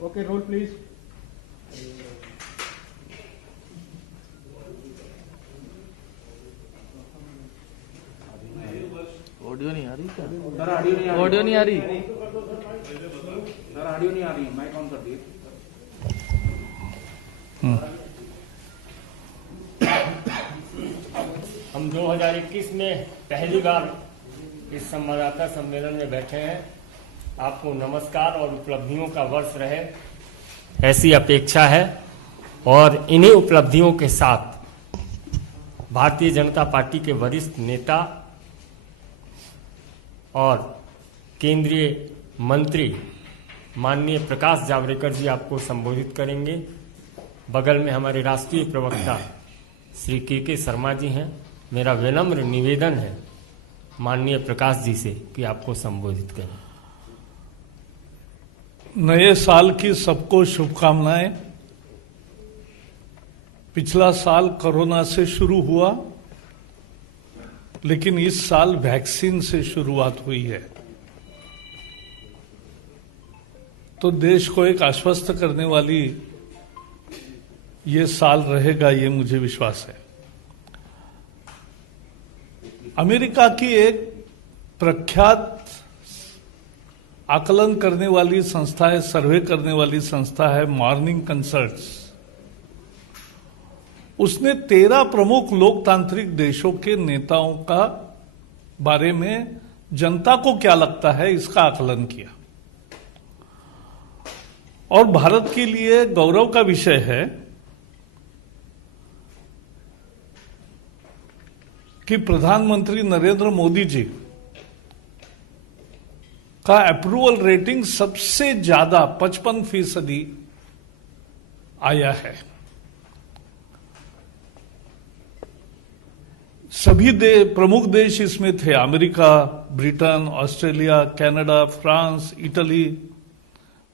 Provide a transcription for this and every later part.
Okay, role please. Audio नहीं आ रही क्या? सर ऑडियो नहीं आ रही। ऑडियो नहीं आ रही। सर ऑडियो नहीं आ रही, माइक ऑन कर दिए। हम 2021 में पहली बार इस संवाददाता सम्मेलन में बैठे हैं। आपको नमस्कार और उपलब्धियों का वर्ष रहे, ऐसी अपेक्षा है। और इन्हीं उपलब्धियों के साथ भारतीय जनता पार्टी के वरिष्ठ नेता और केंद्रीय मंत्री माननीय प्रकाश जावड़ेकर जी आपको संबोधित करेंगे। बगल में हमारे राष्ट्रीय प्रवक्ता श्री के शर्मा जी हैं। मेरा विनम्र निवेदन है माननीय प्रकाश जी से कि आपको संबोधित करें। नए साल की सबको शुभकामनाएं। पिछला साल कोरोना से शुरू हुआ, लेकिन इस साल वैक्सीन से शुरुआत हुई है। तो देश को एक आश्वस्त करने वाली ये साल रहेगा, ये मुझे विश्वास है। अमेरिका की एक प्रख्यात आकलन करने वाली संस्था है, सर्वे करने वाली संस्था है मॉर्निंग कंसल्ट्स। उसने 13 प्रमुख लोकतांत्रिक देशों के नेताओं का बारे में जनता को क्या लगता है इसका आकलन किया। और भारत के लिए गौरव का विषय है कि प्रधानमंत्री नरेंद्र मोदी जी का अप्रूवल रेटिंग सबसे ज्यादा 55% आया है। सभी प्रमुख देश इसमें थे, America, Britain, Australia, Canada, France, Italy,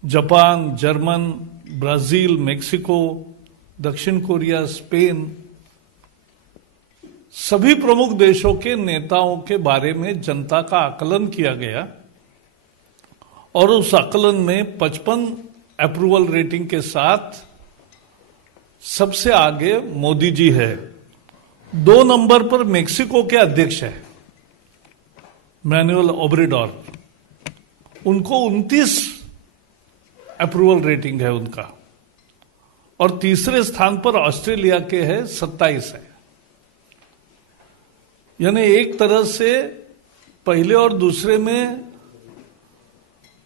Japan, German, Brazil, Mexico, दक्षिण कोरिया, स्पेन। सभी प्रमुख देशों के नेताओं के बारे में जनता का आकलन किया गया और उस आकलन में 55 अप्रूवल रेटिंग के साथ सबसे आगे मोदी जी है। 2 नंबर पर मेक्सिको के अध्यक्ष है मैनुअल ओब्रेडोर, उनको 29 अप्रूवल रेटिंग है उनका। और तीसरे स्थान पर ऑस्ट्रेलिया के है 27 है। यानी एक तरह से पहले और दूसरे में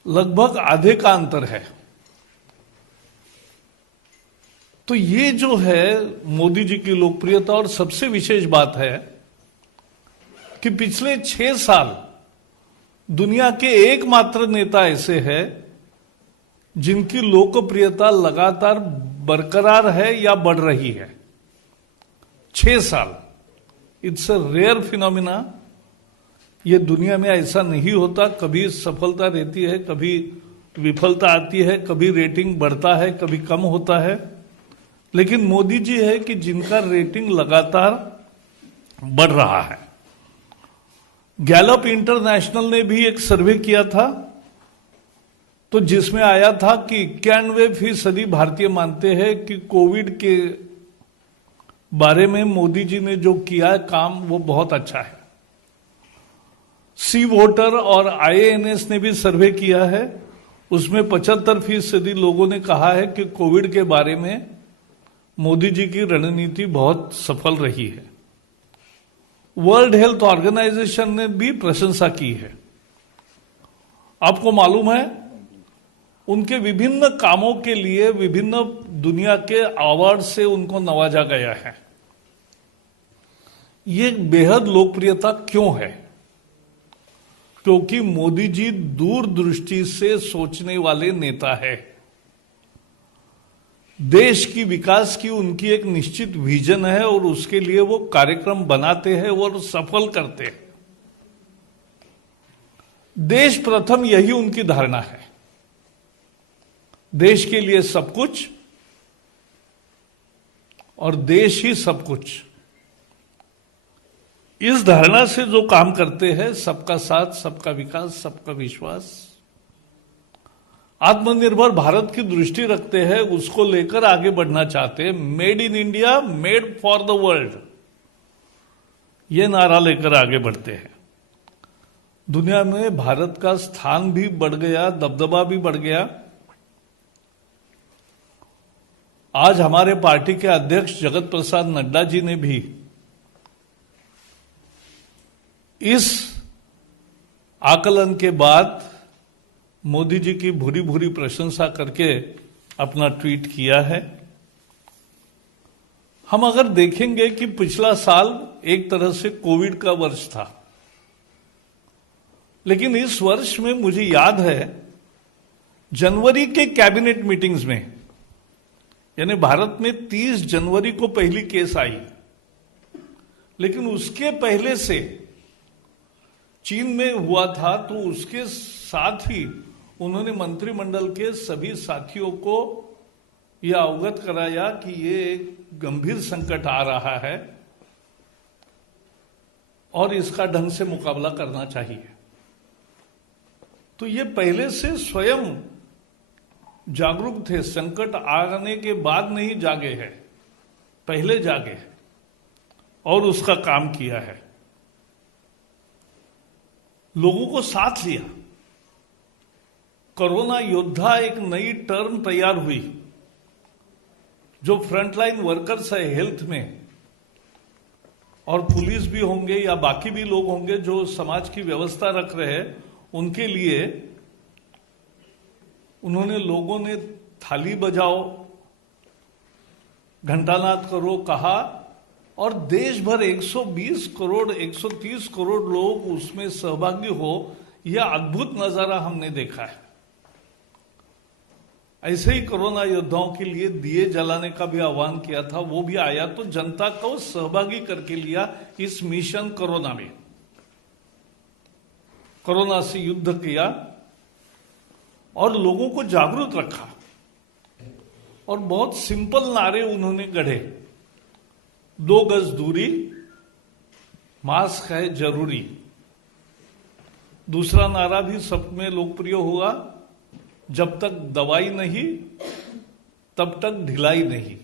लगभग आधे का अंतर है। तो ये जो है मोदी जी की लोकप्रियता। और सबसे विशेष बात है कि पिछले 6 साल दुनिया के एकमात्र नेता ऐसे हैं जिनकी लोकप्रियता लगातार बरकरार है या बढ़ रही है। 6 साल, इट्स अ रेयर फिनोमिना। ये दुनिया में ऐसा नहीं होता। कभी सफलता रहती है, कभी विफलता आती है, कभी रेटिंग बढ़ता है, कभी कम होता है। लेकिन मोदी जी है कि जिनका रेटिंग लगातार बढ़ रहा है। गैलप इंटरनेशनल ने भी एक सर्वे किया था, तो जिसमें आया था कि 91% भारतीय मानते हैं कि कोविड के बारे में मोदी जी ने जो किया है काम वो बहुत अच्छा है। सी वोटर और IANS ने भी सर्वे किया है, उसमें 75% लोगों ने कहा है कि कोविड के बारे में मोदी जी की रणनीति बहुत सफल रही है। वर्ल्ड हेल्थ ऑर्गेनाइजेशन ने भी प्रशंसा की है। आपको मालूम है उनके विभिन्न कामों के लिए विभिन्न दुनिया के अवार्ड से उनको नवाजा गया है। ये बेहद लोकप्रियता क्यों है? क्योंकि मोदी जी दूरदृष्टि से सोचने वाले नेता है। देश की विकास की उनकी एक निश्चित विजन है और उसके लिए वो कार्यक्रम बनाते हैं और सफल करते हैं। देश प्रथम, यही उनकी धारणा है। देश के लिए सब कुछ और देश ही सब कुछ। इस धारणा से जो काम करते हैं, सबका साथ, सबका विकास, सबका विश्वास, आत्मनिर्भर भारत की दृष्टि रखते हैं, उसको लेकर आगे बढ़ना चाहते हैं। Made in India, made for the world, ये नारा लेकर आगे बढ़ते हैं। दुनिया में भारत का स्थान भी बढ़ गया, दबदबा भी बढ़ गया। आज हमारे पार्टी के अध्यक्ष जगत प्रसाद नड्डा जी ने भी इस आकलन के बाद मोदी जी की भूरी भूरी प्रशंसा करके अपना ट्वीट किया है। हम अगर देखेंगे कि पिछला साल एक तरह से कोविड का वर्ष था, लेकिन इस वर्ष में मुझे याद है जनवरी के कैबिनेट मीटिंग्स में, यानी भारत में 30 जनवरी को पहली केस आई, लेकिन उसके पहले से चीन में हुआ था, तो उसके साथ ही उन्होंने मंत्रिमंडल के सभी साथियों को यह अवगत कराया कि ये एक गंभीर संकट आ रहा है और इसका ढंग से मुकाबला करना चाहिए। तो ये पहले से स्वयं जागरूक थे, संकट आने के बाद नहीं जागे हैं, पहले जागे हैं और उसका काम किया है, लोगों को साथ लिया। कोरोना योद्धा एक नई टर्म तैयार हुई, जो फ्रंटलाइन वर्कर्स है हेल्थ में, और पुलिस भी होंगे या बाकी भी लोग होंगे जो समाज की व्यवस्था रख रहे हैं, उनके लिए उन्होंने, लोगों ने थाली बजाओ, घंटानाद करो कहा, और देश भर 120 करोड़ 130 करोड़ लोग उसमें सहभागी हो, यह अद्भुत नजारा हमने देखा है। ऐसे ही कोरोना योद्धाओं के लिए दिए जलाने का भी आह्वान किया था, वो भी आया, तो जनता को सहभागी करके लिया इस मिशन कोरोना में, कोरोना से युद्ध किया और लोगों को जागरूक रखा। और बहुत सिंपल नारे उन्होंने गढ़े, 2 गज दूरी, मास्क है जरूरी। दूसरा नारा भी सब में लोकप्रिय हुआ, जब तक दवाई नहीं तब तक ढिलाई नहीं।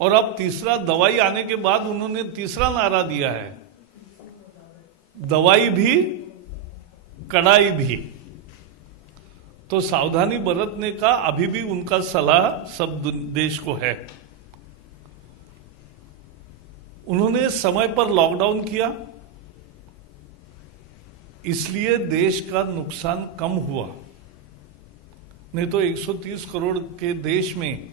और अब तीसरा, दवाई आने के बाद उन्होंने तीसरा नारा दिया है, दवाई भी कड़ाई भी। तो सावधानी बरतने का अभी भी उनका सलाह सब देश को है। उन्होंने समय पर लॉकडाउन किया, इसलिए देश का नुकसान कम हुआ, नहीं तो 130 करोड़ के देश में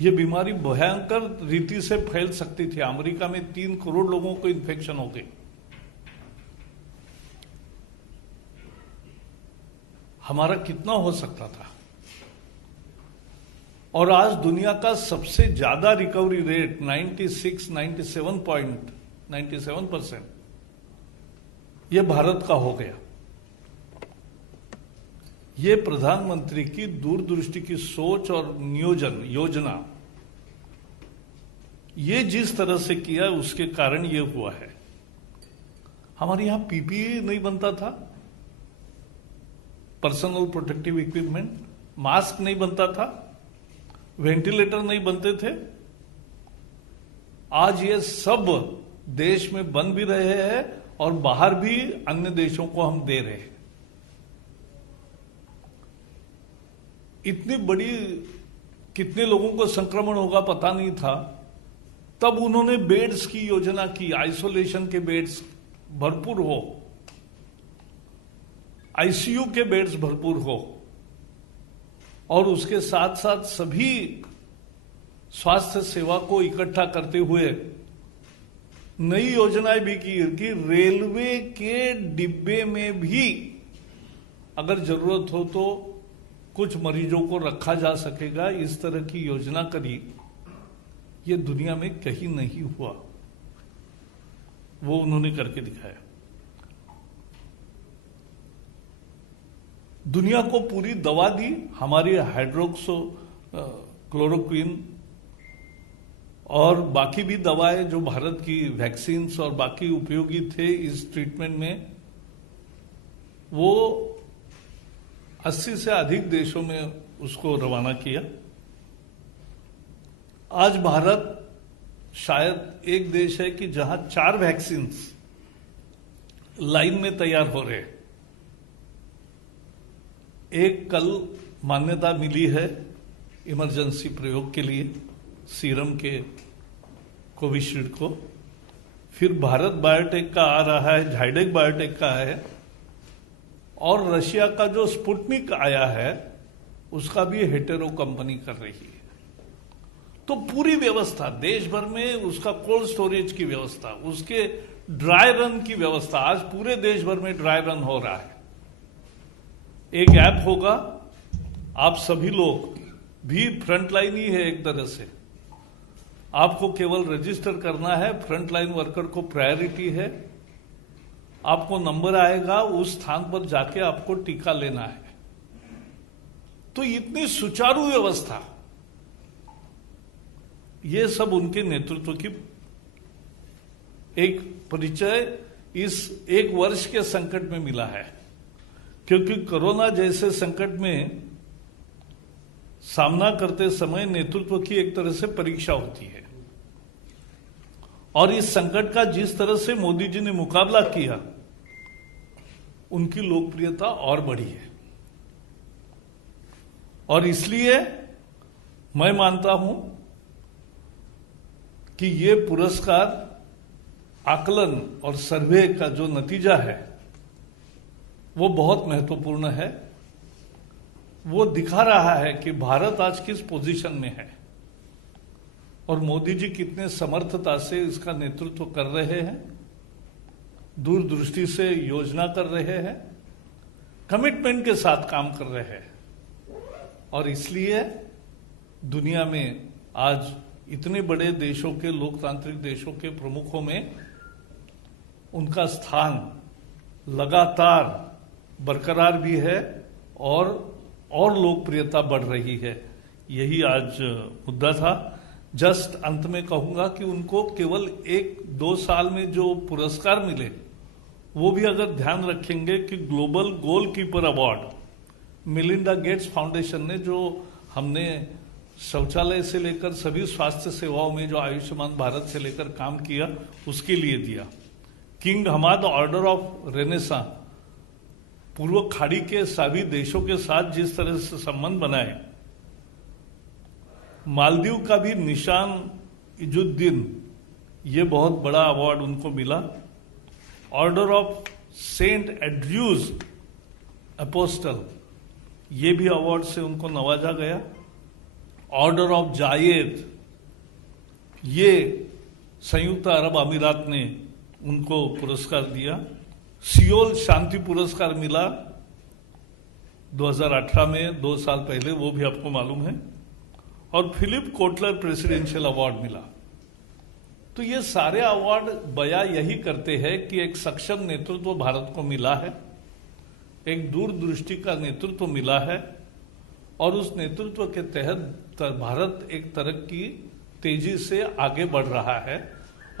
यह बीमारी भयंकर रीति से फैल सकती थी। अमेरिका में 3 करोड़ लोगों को इन्फेक्शन हो गई। हमारा कितना हो सकता था। और आज दुनिया का सबसे ज्यादा रिकवरी रेट 97% यह भारत का हो गया। ये प्रधानमंत्री की दूरदृष्टि की सोच और नियोजन योजना, ये जिस तरह से किया उसके कारण ये हुआ है। हमारे यहां पीपीई नहीं बनता था, पर्सनल प्रोटेक्टिव इक्विपमेंट, मास्क नहीं बनता था, वेंटिलेटर नहीं बनते थे। आज ये सब देश में बन भी रहे हैं और बाहर भी अन्य देशों को हम दे रहे हैं। इतनी बड़ी, कितने लोगों को संक्रमण होगा पता नहीं था, तब उन्होंने बेड्स की योजना की, आइसोलेशन के बेड्स भरपूर हो, आईसीयू के बेड्स भरपूर हो, और उसके साथ साथ सभी स्वास्थ्य सेवा को इकट्ठा करते हुए नई योजनाएं भी की कि रेलवे के डिब्बे में भी अगर जरूरत हो तो कुछ मरीजों को रखा जा सकेगा। इस तरह की योजना करी, ये दुनिया में कहीं नहीं हुआ, वो उन्होंने करके दिखाया। दुनिया को पूरी दवा दी, हमारी हाइड्रोक्सो क्लोरोक्विन और बाकी भी दवाएं जो भारत की वैक्सीन्स और बाकी उपयोगी थे इस ट्रीटमेंट में, वो 80 से अधिक देशों में उसको रवाना किया। आज भारत शायद एक देश है कि जहां 4 वैक्सीन लाइन में तैयार हो रहे हैं। एक कल मान्यता मिली है इमरजेंसी प्रयोग के लिए सीरम के कोविशील्ड को, फिर भारत बायोटेक का आ रहा है, झाइडेक बायोटेक का है, और रशिया का जो स्पुतनिक आया है उसका भी हेटेरो कंपनी कर रही है। तो पूरी व्यवस्था देश भर में, उसका कोल्ड स्टोरेज की व्यवस्था, उसके ड्राई रन की व्यवस्था, आज पूरे देश भर में ड्राई रन हो रहा है। एक ऐप होगा, आप सभी लोग भी फ्रंटलाइन ही है एक तरह से, आपको केवल रजिस्टर करना है, फ्रंटलाइन वर्कर को प्रायोरिटी है, आपको नंबर आएगा, उस स्थान पर जाके आपको टीका लेना है। तो इतनी सुचारू व्यवस्था, ये सब उनके नेतृत्व की एक परिचय इस 1 वर्ष के संकट में मिला है। क्योंकि कोरोना जैसे संकट में सामना करते समय नेतृत्व की एक तरह से परीक्षा होती है, और इस संकट का जिस तरह से मोदी जी ने मुकाबला किया, उनकी लोकप्रियता और बढ़ी है। और इसलिए मैं मानता हूं कि ये पुरस्कार आकलन और सर्वे का जो नतीजा है वो बहुत महत्वपूर्ण है। वो दिखा रहा है कि भारत आज किस पोजीशन में है और मोदी जी कितने समर्थता से इसका नेतृत्व कर रहे हैं, दूरदृष्टि से योजना कर रहे हैं, कमिटमेंट के साथ काम कर रहे हैं। और इसलिए दुनिया में आज इतने बड़े देशों के, लोकतांत्रिक देशों के प्रमुखों में उनका स्थान लगातार बरकरार भी है और लोकप्रियता बढ़ रही है। यही आज मुद्दा था। जस्ट अंत में कहूंगा कि उनको केवल 1-2 साल में जो पुरस्कार मिले, वो भी अगर ध्यान रखेंगे कि global goalkeeper award Melinda Gates foundation ने, जो हमने शौचालय से लेकर सभी स्वास्थ्य सेवाओं में जो आयुष्मान भारत से लेकर काम किया, उसके लिए दिया। King Hamad order of Renaissance, पूर्व खाड़ी के सभी देशों के साथ जिस तरह से संबंध बनाए, मालदीव का भी निशान इजुद्दीन, ये बहुत बड़ा अवार्ड उनको मिला। ऑर्डर ऑफ सेंट एड्रूज अपोस्टल, ये भी अवार्ड से उनको नवाजा गया। ऑर्डर ऑफ जायद, ये संयुक्त अरब अमीरात ने उनको पुरस्कार दिया। सियोल शांति पुरस्कार मिला 2018 में, 2 साल पहले, वो भी आपको मालूम है। और फिलिप कोटलर प्रेसिडेंशियल अवार्ड मिला। तो ये सारे अवार्ड बयां यही करते हैं कि एक सक्षम नेतृत्व भारत को मिला है, एक दूरदृष्टि का नेतृत्व मिला है, और उस नेतृत्व के तहत भारत एक तरक्की तेजी से आगे बढ़ रहा है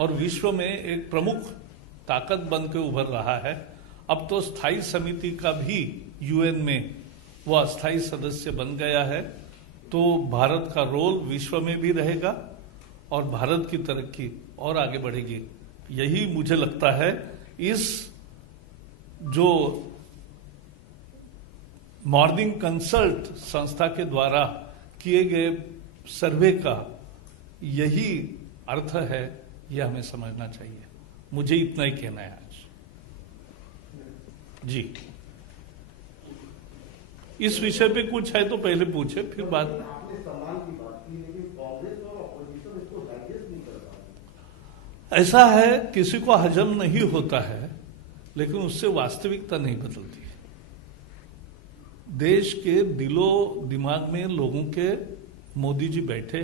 और विश्व में एक प्रमुख ताकत बन के उभर रहा है। अब तो स्थायी समिति का भी यूएन में वो अस्थायी सदस्य बन गया है। तो भारत का रोल विश्व में भी रहेगा और भारत की तरक्की और आगे बढ़ेगी। यही मुझे लगता है इस जो मॉर्निंग कंसल्ट संस्था के द्वारा किए गए सर्वे का यही अर्थ है, यह हमें समझना चाहिए। मुझे इतना ही कहना है आज। जी, इस विषय पे कुछ है तो पहले पूछे, फिर बाद में। आपने सम्मान की बात की, लेकिन कांग्रेस और अपोजिशन इसको डाइजेस्ट नहीं कर पा रही। ऐसा है, किसी को हजम नहीं होता है, लेकिन उससे वास्तविकता नहीं बदलती। देश के दिलो दिमाग में लोगों के मोदी जी बैठे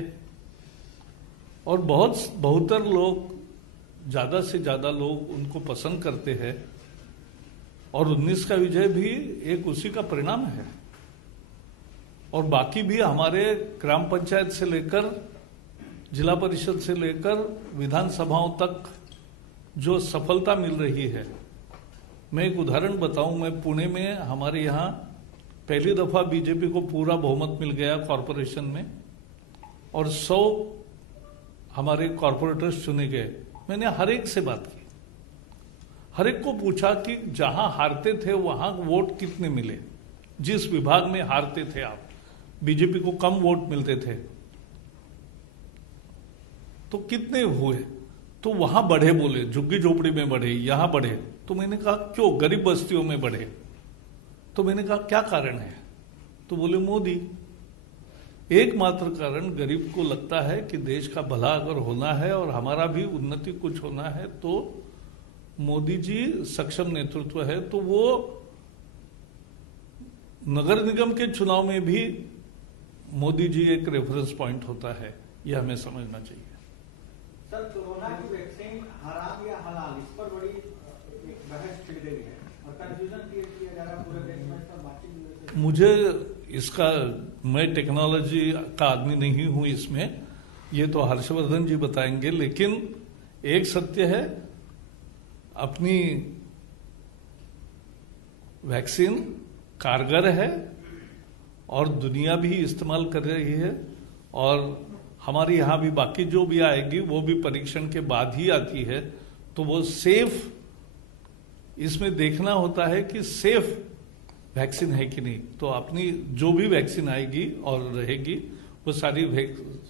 और बहुतर लोग, ज्यादा से ज्यादा लोग उनको पसंद करते हैं, और 19 का विजय भी एक उसी का परिणाम है। और बाकी भी हमारे ग्राम पंचायत से लेकर जिला परिषद से लेकर विधानसभाओं तक जो सफलता मिल रही है, मैं एक उदाहरण बताऊं, मैं पुणे में हमारे यहाँ पहली दफा बीजेपी को पूरा बहुमत मिल गया कॉरपोरेशन में और 100 हमारे कॉरपोरेटर्स चुने गए। मैंने हर एक से बात की, हर एक को पूछा कि जहां हारते थे वहां वोट कितने मिले, जिस विभाग में हारते थे आप, बीजेपी को कम वोट मिलते थे तो कितने हुए, तो वहां बढ़े, बोले झुग्गी झोपड़ी में बढ़े, यहां बढ़े। तो मैंने कहा क्यों, गरीब बस्तियों में बढ़े? तो मैंने कहा क्या कारण है? तो बोले मोदी। एकमात्र कारण, गरीब को लगता है कि देश का भला अगर होना है और हमारा भी उन्नति कुछ होना है तो मोदी जी सक्षम नेतृत्व है। तो वो नगर निगम के चुनाव में भी मोदी जी एक रेफरेंस पॉइंट होता है, यह हमें समझना चाहिए। सर, कोरोना की वैक्सीन हराम या हलाल, इस पर बड़ी एक बहस छिड़ गई है और कंफ्यूजन क्रिएट किया जा रहा है पूरे देश में। इस पर बातचीत मुझे इसका, मैं टेक्नोलॉजी का आदमी नहीं हूं, इसमें ये तो हर्षवर्धन जी बताएंगे। लेकिन एक सत्य है, अपनी वैक्सीन कारगर है और दुनिया भी इस्तेमाल कर रही है और हमारे यहां भी बाकी जो भी आएगी वो भी परीक्षण के बाद ही आती है, तो वो सेफ, इसमें देखना होता है कि सेफ वैक्सीन है कि नहीं। तो अपनी जो भी वैक्सीन आएगी और रहेगी वो सारी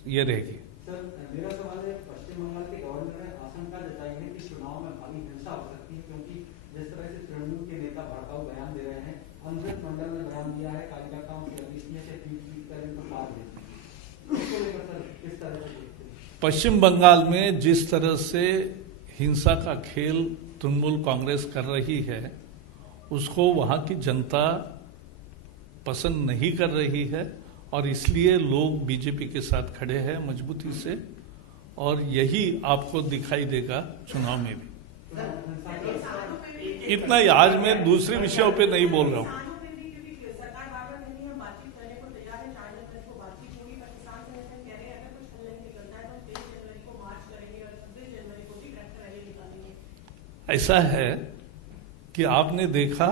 ये रहेगी। सर, मेरा सवाल है, पश्चिम बंगाल के गवर्नर ने आशंका जताई है कि चुनाव में भारी हिंसा हो सकती है, क्योंकि जिस तरह से तृणमूल के नेता भड़काऊ बयान दे रहे हैं। अमृत मंडल ने बयान दिया है, कार्यकर्ताओं से इसमें से ट्वीट कर इनको मार देते हैं। इसको लेकर सर किस तरह से देखते हैं? पश्चिम बंगाल में जिस तरह से हिंसा का खेल तृणमूल कांग्रेस कर रही है उसको वहां की जनता पसंद नहीं कर रही है और इसलिए लोग बीजेपी के साथ खड़े हैं मजबूती से, और यही आपको दिखाई देगा चुनाव में भी। इतना ही, आज मैं दूसरे विषयों पे नहीं बोल रहा हूं। ऐसा है कि आपने देखा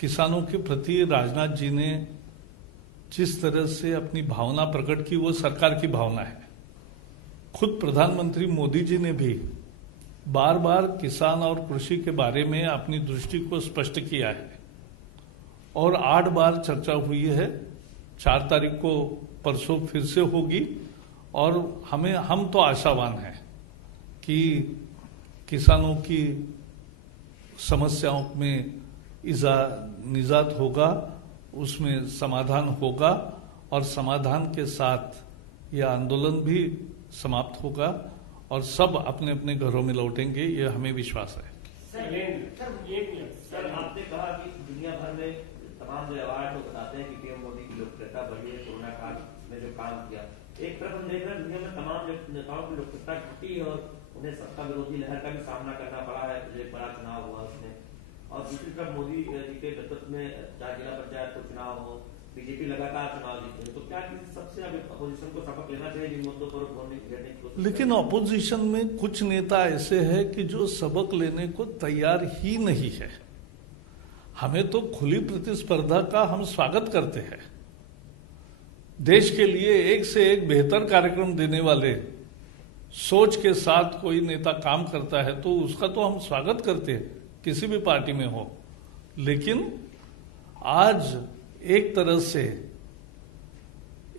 किसानों के प्रति राजनाथ जी ने जिस तरह से अपनी भावना प्रकट की, वो सरकार की भावना है। खुद प्रधानमंत्री मोदी जी ने भी बार बार किसान और कृषि के बारे में अपनी दृष्टि को स्पष्ट किया है और 8 बार चर्चा हुई है। 4 तारीख को परसों फिर से होगी और हम तो आशावान हैं कि किसानों की समस्याओं में निजात होगा, उसमें समाधान होगा और समाधान के साथ यह आंदोलन भी समाप्त होगा और सब अपने अपने घरों में लौटेंगे, ये हमें विश्वास है। सर, आपने कहा कि दुनिया भर में तमाम जो अवार्ड तो बताते हैं कि पीएम मोदी की लोकप्रियता बढ़ी है कोरोना काल में जो काम किया। एक तरफ हम देख रहे हैं दुनिया में तमाम नेताओं की लोकप्रियता घटी और उन्हें सत्ता विरोधी लहर का भी सामना करना पड़ा है, जो एक बड़ा चुनाव हुआ उसमें। और दूसरी तरफ मोदी जी के नेतृत्व में चाहे जिला पंचायत को चुनाव हो, बीजेपी लगातार चुनाव जीती है। तो क्या सबसे अभी अपोजिशन को सबक लेना चाहिए जिन मुद्दों पर बोलने की? लेकिन अपोजिशन में कुछ नेता ऐसे हैं कि जो सबक लेने को तैयार ही नहीं है। हमें तो खुली प्रतिस्पर्धा का हम स्वागत करते हैं। देश के लिए एक से एक बेहतर कार्यक्रम देने वाले सोच के साथ कोई नेता काम करता है तो उसका तो हम स्वागत करते हैं, किसी भी पार्टी में हो। लेकिन आज एक तरह से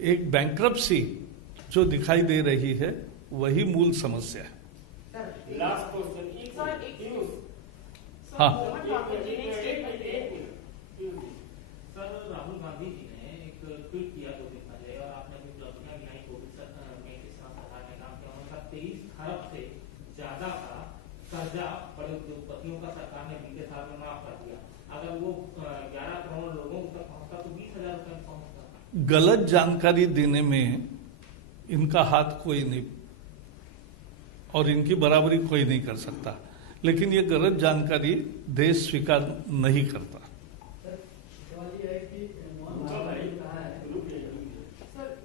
एक बैंक्रप्सी जो दिखाई दे रही है वही मूल समस्या है। Last question. हाँ, सर, राहुल गांधी जी ने एक ट्वीट किया 2 दिन पहले और आपने भी उपलब्धियां गिनाई कोविड में किस तरह सरकार ने काम किया। उनका 23 खरब से ज्यादा का कर्जा बड़े उद्योगपतियों का सरकार ने बीते साल में माफ कर दिया। अगर वो 11 करोड़ लोगों तक पहुंचता तो 20,000 रुपए में पहुंचता। गलत जानकारी देने में इनका हाथ कोई नहीं और इनकी बराबरी कोई नहीं कर सकता, लेकिन ये गलत जानकारी देश स्वीकार नहीं करता। सर,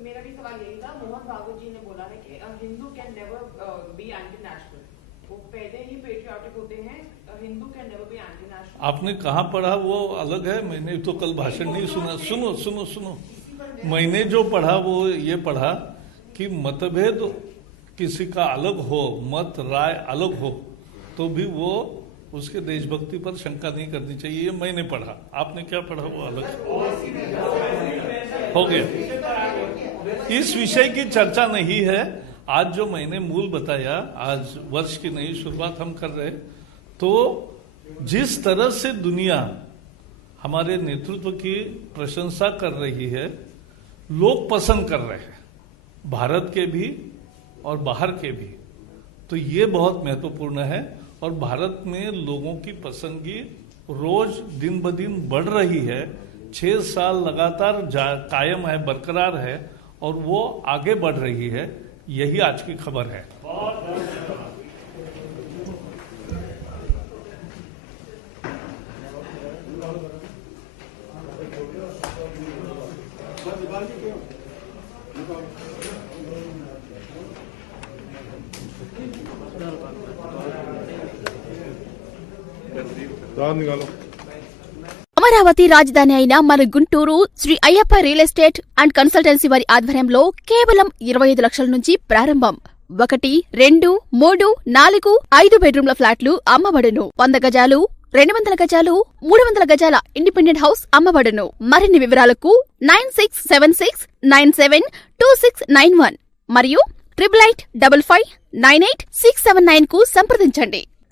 मेरा भी सवाल यही था। मोहन भागवत जी ने बोला है कि Hindu can never be anti national. वो पहले ही पेट्रियाटिक होते हैं, Hindu can never be anti-national. आपने कहाँ पढ़ा वो अलग है, मैंने तो कल भाषण नहीं सुना। सुनो सुनो सुनो, मैंने जो पढ़ा वो ये पढ़ा कि मतभेद किसी का अलग हो, मत राय अलग हो, तो भी वो उसके देशभक्ति पर शंका नहीं करनी चाहिए, ये मैंने पढ़ा। आपने क्या पढ़ा वो अलग हो गया। इस विषय की चर्चा नहीं है। आज जो मैंने मूल बताया, आज वर्ष की नई शुरुआत हम कर रहे, तो जिस तरह से दुनिया हमारे नेतृत्व की प्रशंसा कर रही है, लोग पसंद कर रहे हैं, भारत के भी और बाहर के भी, तो ये बहुत महत्वपूर्ण है। और भारत में लोगों की पसंदगी रोज दिन ब दिन बढ़ रही है। 6 साल लगातार कायम है, बरकरार है, और वो आगे बढ़ रही है। यही आज की खबर है। అమరావతి రాజధాని అయిన మన Guntur Sri Ayyappa real estate and consultancy వారి ఆధ్వర్యంలో కేవలం 25 లక్షల నుంచి ప్రారంభం. 1, 2, 3, 4, 5 బెడ్రూమ్ల ఫ్లాట్లు అమ్మబడును. 100 గజాలు, 200 గజాలు, 300 గజాల ఇండిపెండెంట్ హౌస్ అమ్మబడును. మరిన్ని వివరాలకు 9676972691 మరియు 8855989679 కు సంప్రదించండి.